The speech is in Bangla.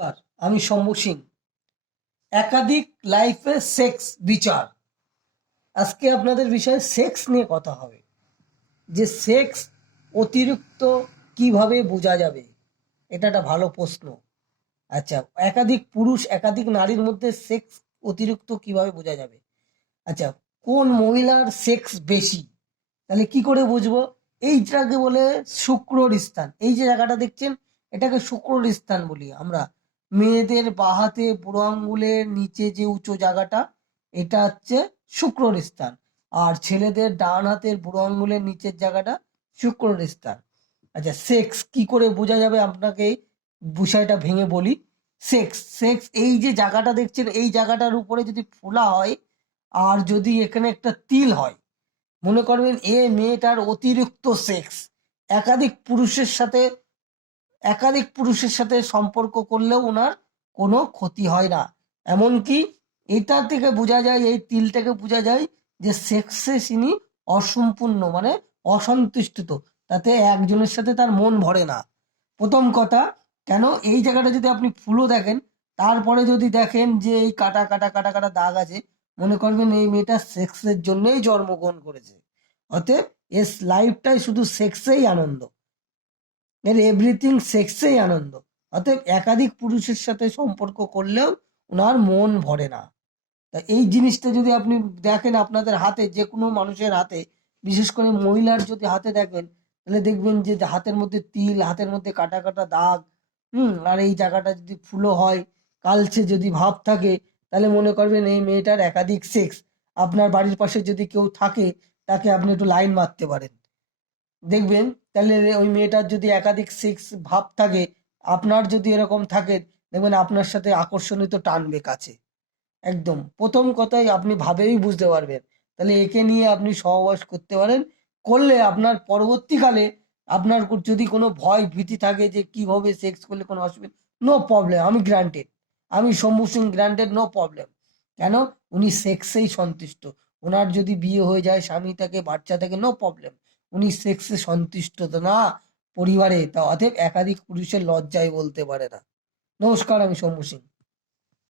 নমস্কার, আমি শম্ভু সিং। একাধিক লাইফে সেক্স বিচার। আজকে আপনাদের বিষয়ে সেক্স নিয়ে কথা হবে। যে সেক্স অতিরিক্ত কীভাবে বোঝা যাবে? এটা একটা ভালো প্রশ্ন। আচ্ছা একাধিক পুরুষ, একাধিক নারীর মধ্যে সেক্স অতিরিক্ত কীভাবে বোঝা যাবে? আচ্ছা কোন মহিলার সেক্স বেশি? তাহলে কি করে বুঝব? এইটাকে বলে শুক্রর স্থান। এই যে জায়গাটা দেখছেন, এটাকে শুক্রর স্থান বলি আমরা। মেয়েদের বাহাতে বুড়ো আঙ্গুলের নিচে যে উঁচু জায়গাটা, এটা হচ্ছে শুক্রর স্থান। আর ছেলেদের ডান হাতের বুড়ো আঙ্গুলের নিচের জায়গাটা শুক্রর স্থান। আচ্ছা সেক্স কি করে বোঝা যাবে? আপনাকে এই বিষয়টা ভেঙে বলি। সেক্স সেক্স এই যে জায়গাটা দেখছেন, এই জায়গাটার উপরে যদি ফোলা হয় আর যদি এখানে একটা তিল হয়, মনে করবেন এ মেয়েটার অতিরিক্ত সেক্স একাধিক পুরুষের সাথে একাধিক পুরুষের সাথে সম্পর্ক করলেও ওনার কোনো ক্ষতি হয় না। এমনকি এটা থেকে বোঝা যায়, এই তিল থেকে বোঝা যায় যে সেক্সে তিনি অসম্পূর্ণ মানে অসন্তুষ্ট তাতে একজনের সাথে তার মন ভরে না। প্রথম কথা, কেন এই জায়গাটা যদি আপনি ফুলও দেখেন, তারপরে যদি দেখেন যে এই কাটা কাটা কাটা কাটা দাগ আছে, মনে করবেন এই মেয়েটা সেক্সের জন্যই জন্মগ্রহণ করেছে। অতএব এস লাইফটাই শুধু সেক্সেই আনন্দ। এর এভরিথিং সেক্সেই আনন্দ। অতএব একাধিক পুরুষের সাথে সম্পর্ক করলেও ওনার মন ভরে না। তা এই জিনিসটা যদি আপনি দেখেন আপনাদের হাতে যে কোনো মানুষের হাতে, বিশেষ করে মহিলার যদি হাতে দেখবেন, তাহলে দেখবেন যে হাতের মধ্যে তিল, হাতের মধ্যে কাটা কাটা দাগ, হুম, আর এই জায়গাটা যদি ফুলো হয়, কালচে যদি ভাব থাকে, তাহলে মনে করবেন এই মেয়েটার একাধিক সেক্স আপনার বাড়ির পাশে যদি কেউ থাকে, তাকে আপনি একটু লাইন মারতে পারেন। দেখবেন, তাহলে ওই মেয়েটার যদি একাধিক সেক্স ভাব থাকে, আপনার যদি এরকম থাকে, দেখবেন আপনার সাথে আকর্ষণীয় টানবে কাছে একদম। প্রথম কথাই আপনি ভাবেই বুঝতে পারবেন। তাহলে একে নিয়ে আপনি সহবাস করতে পারেন। করলে আপনার পরবর্তীকালে আপনার যদি কোনো ভয় ভীতি থাকে যে কীভাবে সেক্স করলে কোনো অসুবিধা নো প্রবলেম আমি গ্রান্টেড আমি Shambhu Singh granted no problem কেন? উনি সেক্সেই সন্তুষ্ট। ওনার যদি বিয়ে হয়ে যায়, স্বামী থাকে, বাচ্চা থাকে নো প্রবলেম উনি সেক্সে সন্তুষ্ট তো না, পরিবারে, তা অতএব একাধিক পুরুষের লজ্জায় বলতে পারে না। নমস্কার, আমি সৌম্য সিং।